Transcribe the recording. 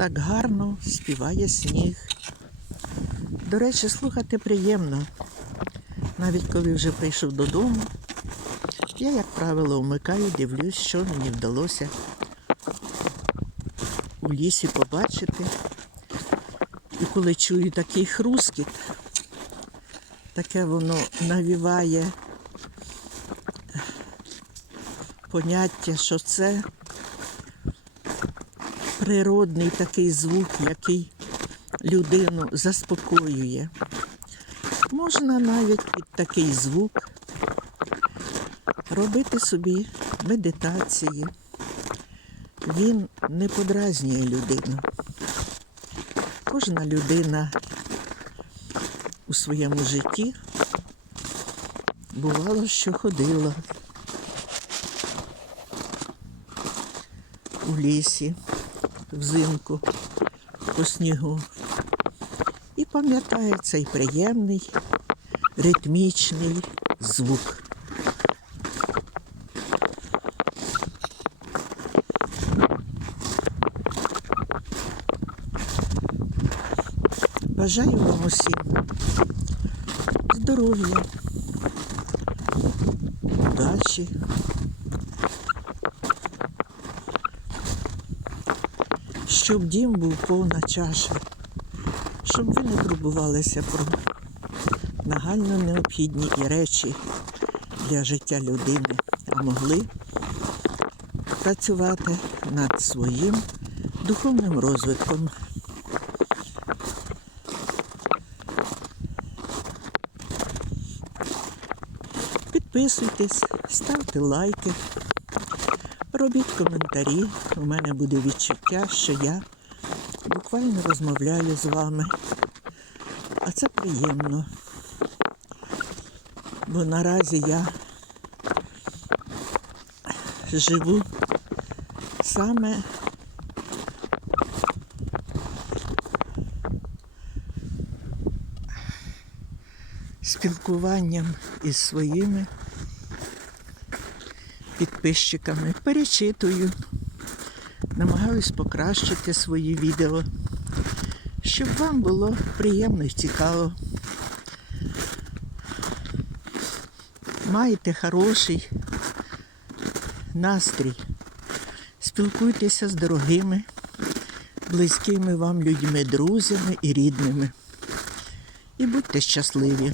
так гарно співає сніг. До речі, слухати приємно. Навіть коли вже прийшов додому, я, як правило, вмикаю, дивлюсь, що мені вдалося у лісі побачити. І коли чую такий хрускіт, таке воно навіває поняття, що це природний такий звук, який людину заспокоює. Можна навіть під такий звук робити собі медитації. Він не подразнює людину. Кожна людина у своєму житті бувало, що ходила у лісі взимку по снігу. І пам'ятає цей приємний ритмічний звук. Бажаю вам усім здоров'я, удачі, щоб дім був повна чаша, щоб ви не турбувалися про нагально необхідні і речі для життя людини, а могли працювати над своїм духовним розвитком. Підписуйтесь, ставте лайки, робіть коментарі. У мене буде відчуття, що я буквально розмовляю з вами. А це приємно. Бо наразі я живу саме спілкуванням із своїми підписчиками. Перечитую, намагаюсь покращити свої відео, щоб вам було приємно і цікаво. Маєте хороший настрій. Спілкуйтеся з дорогими, близькими вам людьми, друзями і рідними. І будьте щасливі.